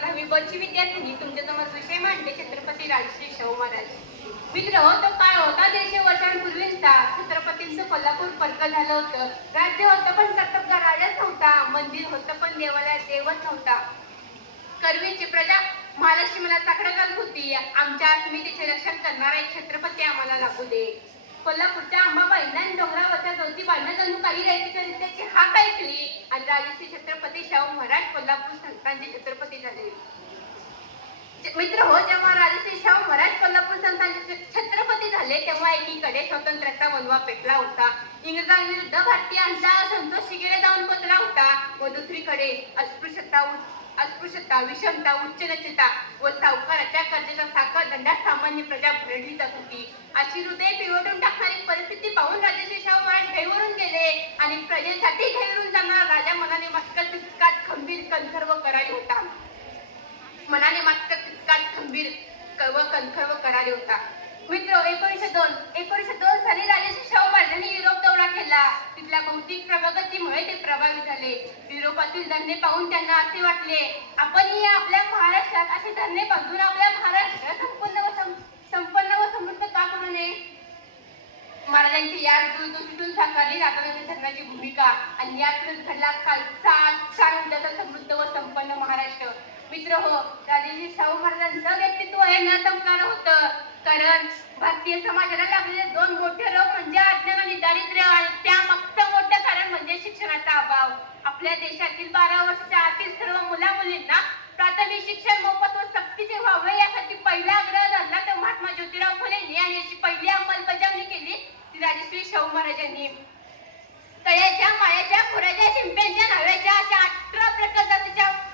दहावी बची विद्यार्थ्यांनी तुमच्यासमोर विषय मांडले. छत्रपती राजश्री शाहू महाराज. मित्र हो तो काय होता दीडशे वर्षांपूर्वीचा. छत्रपतींचं कोल्हापूर पर्क झालं होतं. राज्य होतं पण कर्तबगार राजाच नव्हता. मंदिर होतं पण देवालयात देवच नव्हता. कर्वीची प्रजा महालक्ष्मीला साखर घालत होती. आमच्या अस्मितेचे रक्षण करणारा एक छत्रपती आम्हाला लागू दे. कोल्हापूरच्या अंबाबाईंना आणि डोंगरावरच्या ज्योतिबाईंना जणू काही रयतेच्या हाक ऐकली आणि राजेश्री छत्रपती शाहू महाराज कोल्हापूर संतांचे छत्रपती झाले. मित्र हो जेव्हा राजेश्री शाहू महाराज कोल्हापूर संतांचे छत्रपती झाले तेव्हा एकीकडे स्वातंत्र्याचा वनवा पेटला होता. इंग्रजांविरुद्ध भारतीयांचा संतोष शिगेला जाऊन पोचला होता. व दुसरीकडे अस्पृश्यता अस्पृश्यता विषमता उच्च व सावकाराच्या कर्जाच्या साखर दंडात सामान्य प्रजा भरडली जात होती. अशी हृदय पिवटून टाकणारी परिस्थिती पाहून राजश्री शाहू महाराज घैवरून गेले आणि प्रजेसाठी घैवरून जाणारा राजा मनाने मात्र तितकाच खंबीर कणखर व करारी होता. मनाने मात्र तितकाच खंबीर व कणखर व करारी होता. मित्र एकोणीशे दोन. एकोणीशे दोन साली राजाची शाहू महाराजांनी युरोप दौरा केला. तिथल्या भौतिक प्रगतीमुळे ते प्रभावित झाले. युरोपातील धंदे पाहून त्यांना असे वाटले आपणही आपल्या महाराष्ट्रात असे धंदे बांधून आपल्या महाराष्ट्र संपन्न व संपन्न व समृद्ध का करू नये? महाराजांची या दूरदृष्टीतून साकारली राघवेंद्र धर्माची भूमिका. आणि यातूनच घडला खालचा छान समृद्ध व संपन्न महाराष्ट्र. मित्र हो राजेश्री शाहू महाराजांचं व्यक्तित्व हे न संपणार होतं. कारण भारतीय समाजाला लागलेले दोन मोठे रोग म्हणजे अज्ञान आणि दारिद्र्य आणि त्यामागचं मोठं कारण म्हणजे शिक्षणाचा अभाव. आपल्या देशातील बारा वर्षाच्या आतील सर्व मुला मुलींना प्राथमिक शिक्षण मोफत व सक्तीचे व्हावे यासाठी पहिला आग्रह धरला तर महात्मा ज्योतिराव फुलेंनी आणि याची पहिली अंमलबजावणी केली ती राजश्री शाहू महाराजांनी. तळ्याच्या मायाच्या खुराच्या शिंप्यांच्या नव्याच्या अशा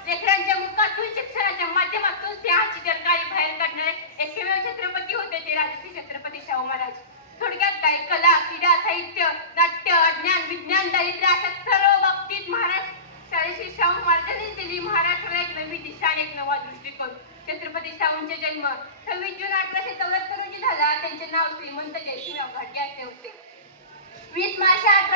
लेकरांच्या मुखातून शिक्षणाच्या माध्यमातून सिंहाची जरकारी बाहेर काढणारे एकमेव छत्रपती होते ते राजश्री छत्रपती शाहू महाराज. थोडक्यात काय? कला क्रीडा साहित्य नाट्य अज्ञान विज्ञान दारिद्र्य अशा सर्व बाबतीत महाराज राजश्री शाहू महाराजांनी दिली. महाराष्ट्राला एक नवी दिशा आणि एक नवा दृष्टिकोन. छत्रपती शाहूंचे जन्म सव्वीस जून अठराशे चौऱ्याहत्तर रोजी झाला. त्यांचे नाव श्रीमंत जयसिंह घाटे असे होते. वीस मार्च अठराशे